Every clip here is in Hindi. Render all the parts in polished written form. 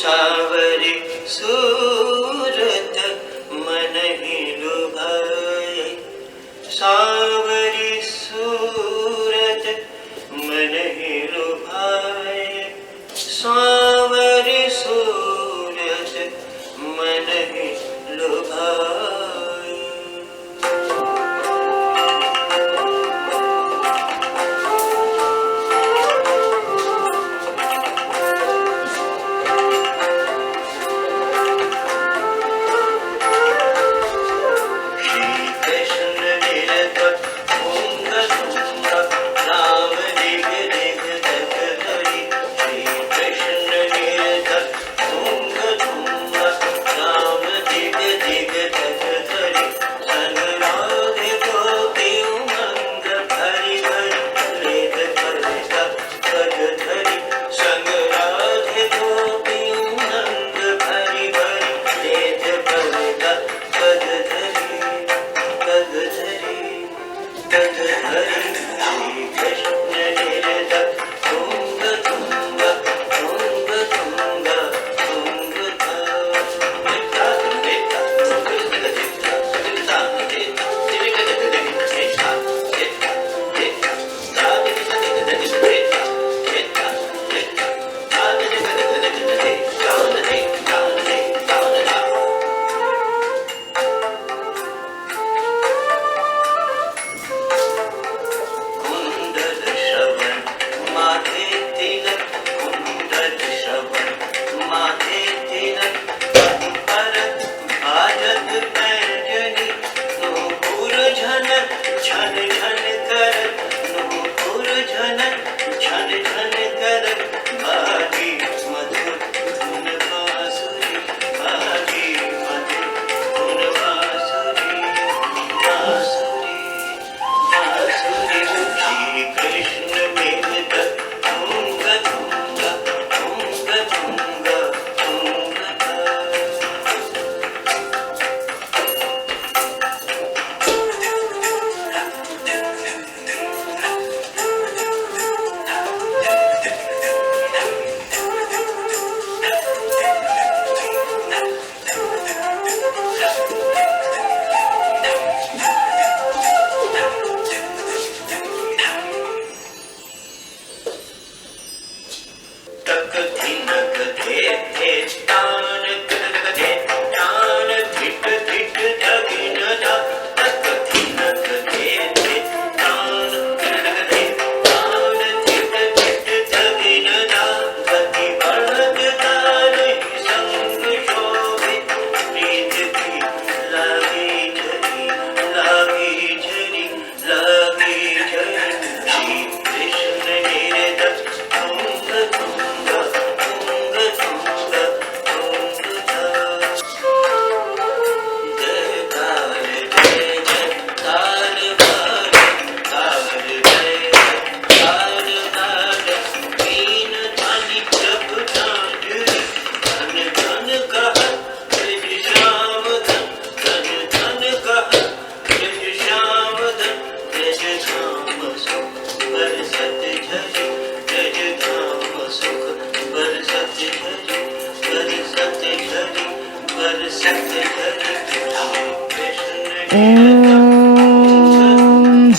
सावरी सूरत मन ही लुभाए, सावरी सूरत मन ही लुभाए, सावरी सूरत मन ही लुभाए।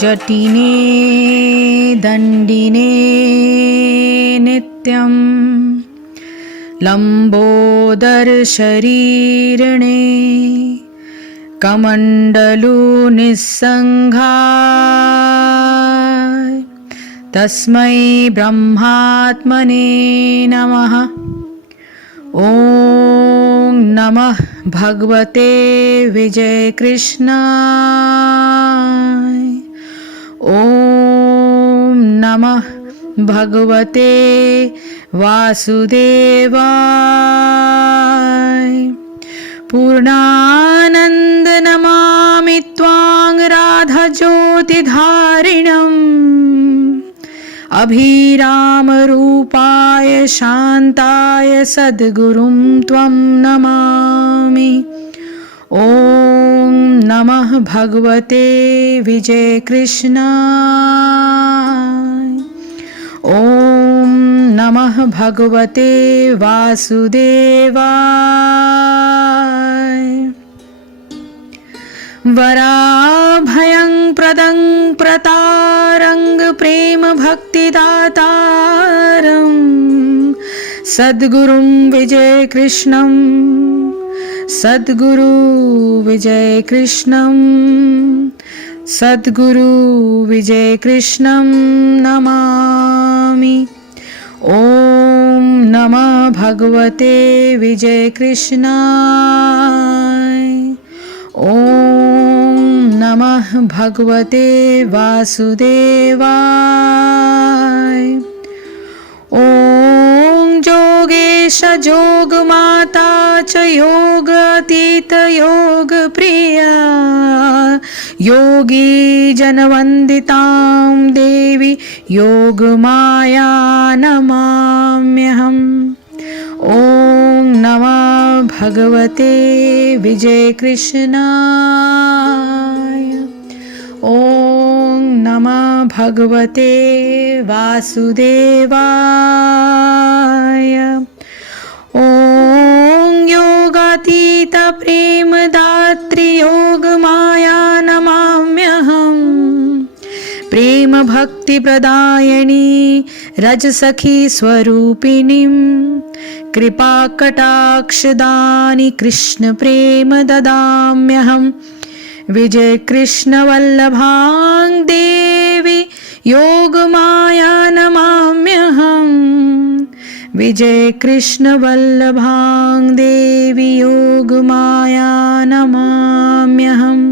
जटिने दण्डिने नित्यं लम्बोदरशरीरिणे कमण्डलु निस्सङ्गाय तस्मै ब्रह्मात्मने नमः। ॐ नमः भगवते विजयकृष्णाय। ॐ नमः भगवते वासुदेवाय। पूर्णानन्द नमामि त्वां राधाज्योतिधारिणम्। अभिरामरूपाय शान्ताय सद्गुरुं त्वं नमामि। ॐ नमः भगवते विजयकृष्णाय। ॐ नमः भगवते वासुदेवाय। वराभयं प्रदं प्रतारं प्रेम भक्तिदातारं सद्गुरुं विजय कृष्णं सद्गुरु विजय कृष्णं सद्गुरु विजय कृष्णं नमामि। ओम नमः भगवते विजय कृष्णाय। ओम नमः भगवते वासुदेवाय। ओम योगेश योगमाता च योगातीत योगप्रिया योगी जनवन्दितां देवी योगमाया नमाम्यहम्। ओम नमः भगवते विजय कृष्णाय। ओम नमः भगवते वासुदेवाय। ओम योगातीत प्रेमदात्री योगमाया नमाम्यहम्। प्रेम भक्ति प्रदायिनी रजसखी स्वरूपिणीं कृपा कटाक्षदानि कृष्ण प्रेम ददाम्यहम्। विजय कृष्ण वल्लभां देवी योगमाया नमाम्यहम्। विजय कृष्ण वल्लभां देवी योगमाया नमाम्यहम्।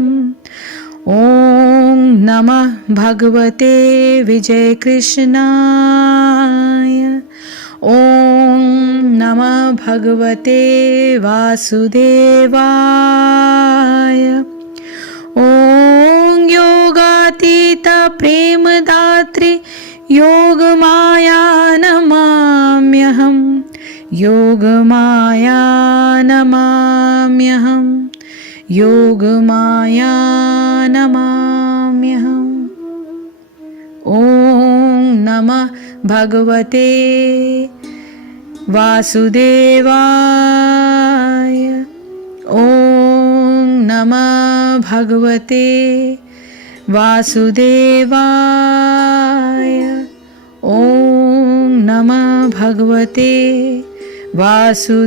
ओम नमः भगवते विजय कृष्णाय। ओम नमः भगवते वासुदेवाय। ओम योगातीत प्रेमदात्री योगमाया नमाम्यहम्। योगमाया नमाम्यहम्। योगमाया नमाम्यहम्। ओम नमः भगवते वासुदेवाय। ओम नमः भगवते वासुदेवाय। ओम नमः भगवते वासुदेवाय।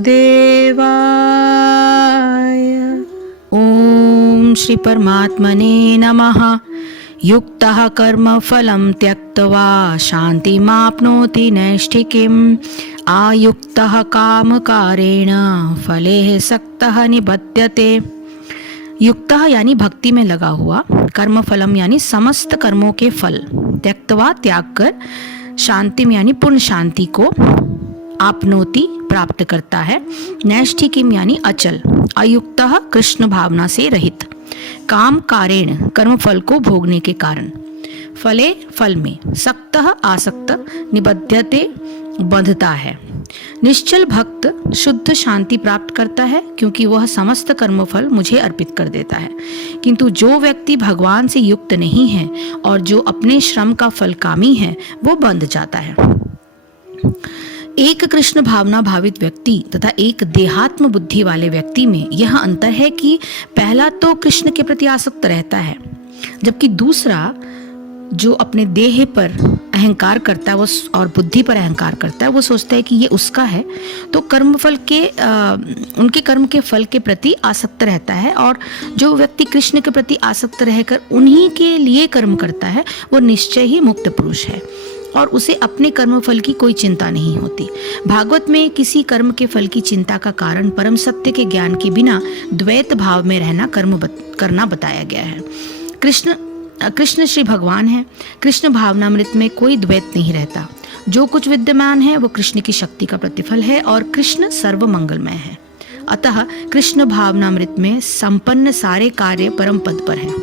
ओम श्री परमात्मने नमः। युक्तः कर्मफलं त्यक्त्वा शान्तिमाप्नोति नैष्ठिकीम्। आयुक्तः कामकारेण फले सक्तः निबध्यते। युक्तः यानी भक्ति में लगा हुआ, कर्मफलम यानी समस्त कर्मों के फल, त्यक्त्वा त्याग कर, शांतिम यानी पूर्ण शांति को, आपनोति प्राप्त करता है, नैष्ठिकीम यानी अचल, अयुक्तः कृष्ण भावना से रहित, काम कारेण कर्म फल को भोगने के कारण, फले फल में, सक्तः आसक्त, निबध्यते बंधता है। निश्चल भक्त शुद्ध शांति प्राप्त करता है क्योंकि वह समस्त कर्मफल मुझे अर्पित कर देता है। किंतु जो व्यक्ति भगवान से युक्त नहीं है और जो अपने श्रम का फल कामी है वो बंध जाता है। एक कृष्ण भावना भावित व्यक्ति तथा एक देहात्म बुद्धि वाले व्यक्ति में यह अंतर है कि पहला तो कृष्ण के प्रति आसक्त रहता है, जबकि दूसरा जो अपने देह पर अहंकार करता है वो और बुद्धि पर अहंकार करता है, वो सोचता है कि ये उसका है, तो कर्मफल के उनके कर्म के फल के प्रति आसक्त रहता है। और जो व्यक्ति कृष्ण के प्रति आसक्त रहकर उन्हीं के लिए कर्म करता है वो निश्चय ही मुक्त पुरुष है और उसे अपने कर्म फल की कोई चिंता नहीं होती। भागवत में किसी कर्म के फल की चिंता का कारण परम सत्य के ज्ञान के बिना द्वैत भाव में रहना करना बताया गया है। कृष्ण श्री भगवान है। कृष्ण भावनामृत में कोई द्वैत नहीं रहता। जो कुछ विद्यमान है वो कृष्ण की शक्ति का प्रतिफल है और कृष्ण सर्व मंगलमय है। अतः कृष्ण भावनामृत में संपन्न सारे कार्य परम पद पर हैं।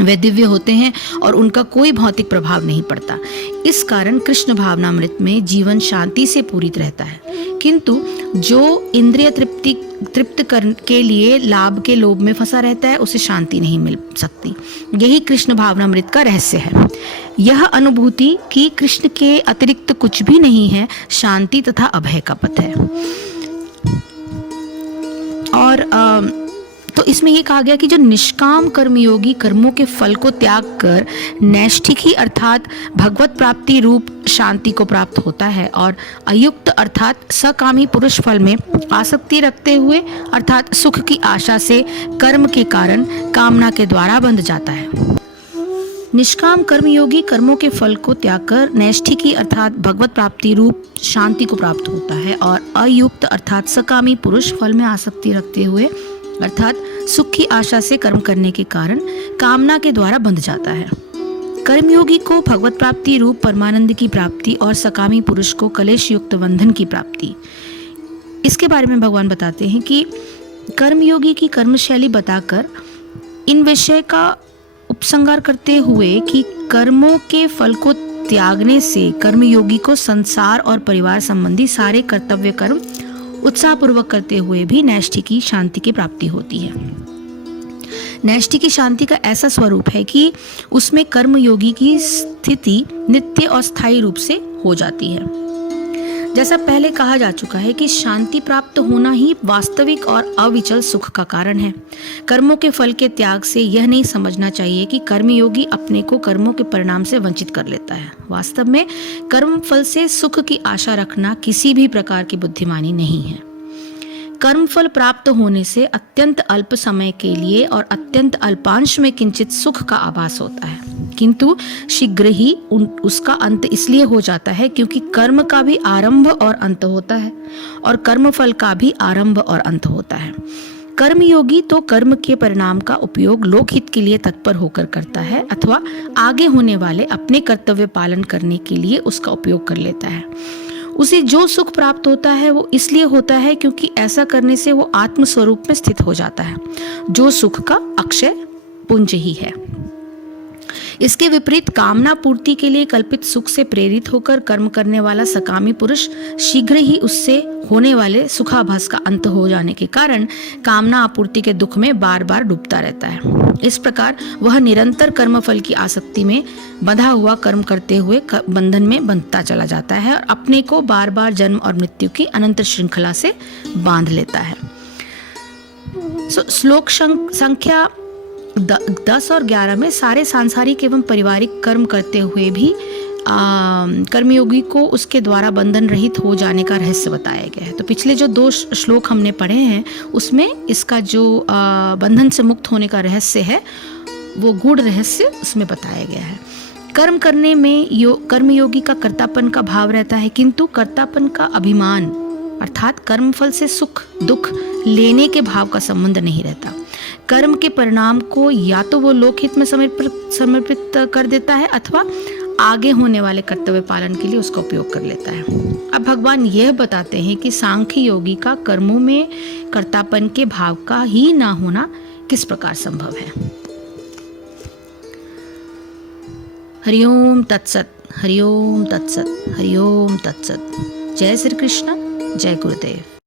वे दिव्य होते हैं और उनका कोई भौतिक प्रभाव नहीं पड़ता। इस कारण कृष्ण भावनामृत में जीवन शांति से पूरित रहता है। किंतु जो इंद्रिय तृप्त के लिए लाभ के लोभ में फंसा रहता है उसे शांति नहीं मिल सकती। यही कृष्ण भावनामृत का रहस्य है। यह अनुभूति कि कृष्ण के अतिरिक्त कुछ भी नहीं है शांति तथा अभय का पथ है। और तो इसमें ये कहा गया कि जो निष्काम कर्मयोगी कर्मों के फल को त्याग कर नैष्ठिकी अर्थात भगवत प्राप्ति रूप शांति को प्राप्त होता है और अयुक्त अर्थात सकामी पुरुष फल में आसक्ति रखते हुए अर्थात सुख की आशा से कर्म के कारण कामना के द्वारा बंध जाता है। निष्काम कर्मयोगी कर्मों के फल को त्याग कर नैष्ठिकी अर्थात भगवत प्राप्ति रूप शांति को प्राप्त होता है और अयुक्त अर्थात सकामी पुरुष फल में आसक्ति रखते हुए अर्थात सुख की आशा से कर्म करने के कारण कामना के द्वारा बंध जाता है। कर्मयोगी को भगवत प्राप्ति रूप परमानंद की प्राप्ति और सकामी पुरुष को कलेश युक्त बंधन की प्राप्ति। इसके बारे में भगवान बताते हैं कि कर्मयोगी की कर्मशैली बताकर इन विषय का उपसंहार करते हुए कि कर्मों के फल को त्यागने से कर्मयोगी को संसार और परिवार संबंधी सारे कर्तव्य कर्म उत्साहपूर्वक करते हुए भी नैष्ठिकी शांति की प्राप्ति होती है। नैष्ठिकी शांति का ऐसा स्वरूप है कि उसमें कर्मयोगी की स्थिति नित्य और स्थायी रूप से हो जाती है। जैसा पहले कहा जा चुका है कि शांति प्राप्त होना ही वास्तविक और अविचल सुख का कारण है। कर्मों के फल के त्याग से यह नहीं समझना चाहिए कि कर्मयोगी अपने को कर्मों के परिणाम से वंचित कर लेता है। वास्तव में कर्म फल से सुख की आशा रखना किसी भी प्रकार की बुद्धिमानी नहीं है। कर्म फल प्राप्त होने से अत्यंत अल्प समय के लिए और अत्यंत अल्पांश में किंचित सुख का आभास होता है, किंतु शीघ्र ही उसका अंत इसलिए हो जाता है क्योंकि कर्म का भी आरंभ और अंत होता है और कर्म फल का भी आरंभ और अंत होता है। कर्मयोगी तो कर्म के परिणाम का उपयोग लोकहित के लिए तत्पर होकर करता है अथवा आगे होने वाले अपने कर्तव्य पालन करने के लिए उसका उपयोग कर लेता है। उसे जो सुख प्राप्त होता है वो इसलिए होता है क्योंकि ऐसा करने से वो आत्म स्वरूप में स्थित हो जाता है, जो सुख का अक्षय पुंज ही है। इसके विपरीत कामना पूर्ति के लिए कल्पित सुख से प्रेरित होकर कर्म करने वाला सकामी पुरुष शीघ्र ही उससे होने वाले सुखाभास का अंत हो जाने के कारण कामना आपूर्ति के दुख में बार बार डूबता रहता है। इस प्रकार वह निरंतर कर्मफल की आसक्ति में बंधा हुआ कर्म करते हुए बंधन में बंधता चला जाता है और अपने को बार बार जन्म और मृत्यु की अनंत श्रृंखला से बांध लेता है। श्लोक संख्या 10 और 11 में सारे सांसारिक एवं पारिवारिक कर्म करते हुए भी कर्मयोगी को उसके द्वारा बंधन रहित हो जाने का रहस्य बताया गया है। तो पिछले जो 2 श्लोक हमने पढ़े हैं उसमें इसका जो बंधन से मुक्त होने का रहस्य है वो गूढ़ रहस्य उसमें बताया गया है। कर्म करने में कर्मयोगी का कर्तापन का भाव रहता है, किंतु कर्तापन का अभिमान अर्थात कर्मफल से सुख दुख लेने के भाव का संबंध नहीं रहता। कर्म के परिणाम को या तो वो लोकहित में समर्पित कर देता है अथवा आगे होने वाले कर्तव्य पालन के लिए उसका उपयोग कर लेता है। अब भगवान यह बताते हैं कि सांख्य योगी का कर्मों में कर्तापन के भाव का ही ना होना किस प्रकार संभव है। हरिओम तत्सत, हरिओम तत्सत, हरिओम तत्सत। जय श्री कृष्ण, जय गुरुदेव।